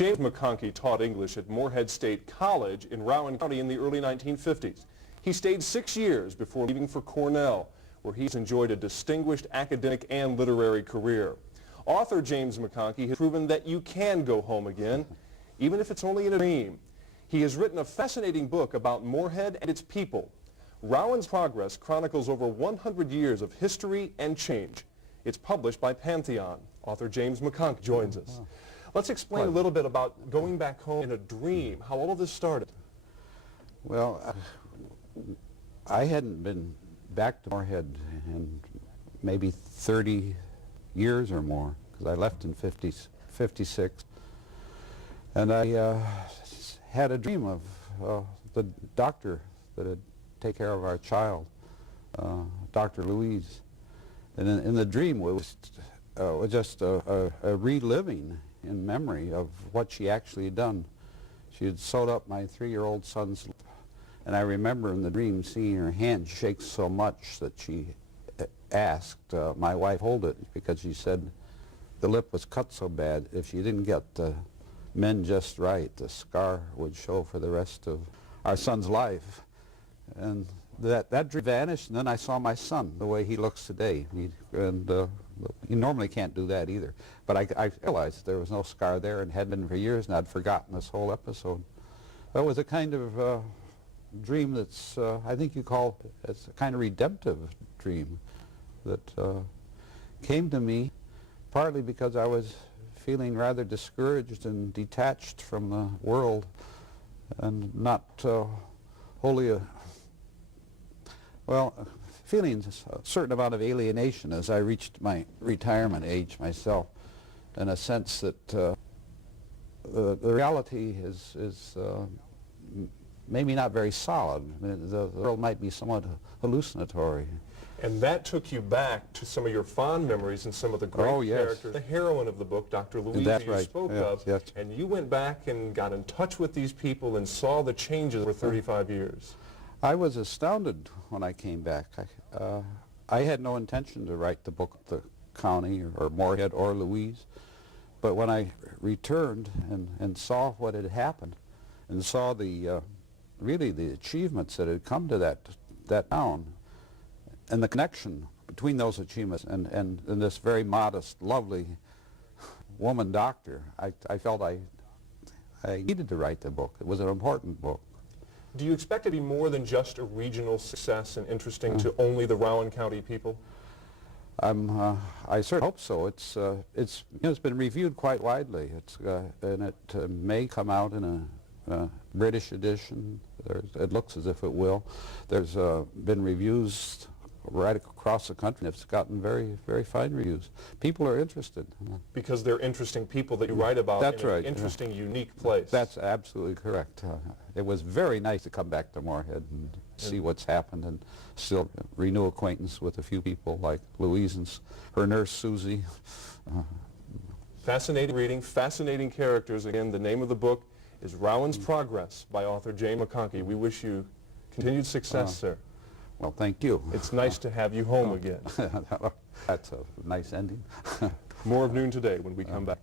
James McConkey taught English at Morehead State College in Rowan County in the early 1950s. He stayed 6 years before leaving for Cornell, where he's enjoyed a distinguished academic and literary career. Author James McConkey has proven that you can go home again, even if it's only in a dream. He has written a fascinating book about Morehead and its people. Rowan's Progress chronicles over 100 years of history and change. It's published by Pantheon. Author James McConkey joins us. Let's explain a little bit about going back home in a dream, how all of this started. Well, I hadn't been back to Morehead in maybe 30 years or more, because I left in 56. And I had a dream of the doctor that had taken care of our child, Dr. Louise. And in the dream, it was just a reliving in memory of what she actually had done. She had sewed up my 3-year-old son's lip, and I remember in the dream seeing her hand shake so much that she asked my wife hold it, because she said the lip was cut so bad, if she didn't get the mend just right, the scar would show for the rest of our son's life. And that dream vanished, and then I saw my son the way he looks today. He normally can't do that either. But I realized there was no scar there and had been for years, and I'd forgotten this whole episode. That was a kind of dream that's, I think you call it's a kind of redemptive dream that came to me partly because I was feeling rather discouraged and detached from the world and not wholly feeling a certain amount of alienation as I reached my retirement age myself, in a sense that the reality is maybe not very solid. The world might be somewhat hallucinatory. And that took you back to some of your fond memories and some of the great characters. The heroine of the book, Dr. Louise, you spoke of, and you went back and got in touch with these people and saw the changes for 35 years. I was astounded when I came back. I had no intention to write the book, The County, or Morehead, or Louise, but when I returned and saw what had happened, and saw really the achievements that had come to that town, and the connection between those achievements and this very modest, lovely woman doctor, I felt I needed to write the book. It was an important book. Do you expect it to be more than just a regional success and interesting to only the Rowan County people? I certainly hope so. It's been reviewed quite widely. And it may come out in a British edition. It looks as if it will. There's been reviews right across the country. It's gotten very, very fine reviews. People are interested. Because they're interesting people that you write about. That's right. An interesting, unique place. That's absolutely correct. It was very nice to come back to Morehead and see what's happened, and still renew acquaintance with a few people like Louise and her nurse, Susie. Fascinating reading, fascinating characters. Again, the name of the book is Rowan's Progress by author James McConkey. We wish you continued success, sir. Well, thank you. It's nice to have you home again. That's a nice ending. More of Noon Today when we come back.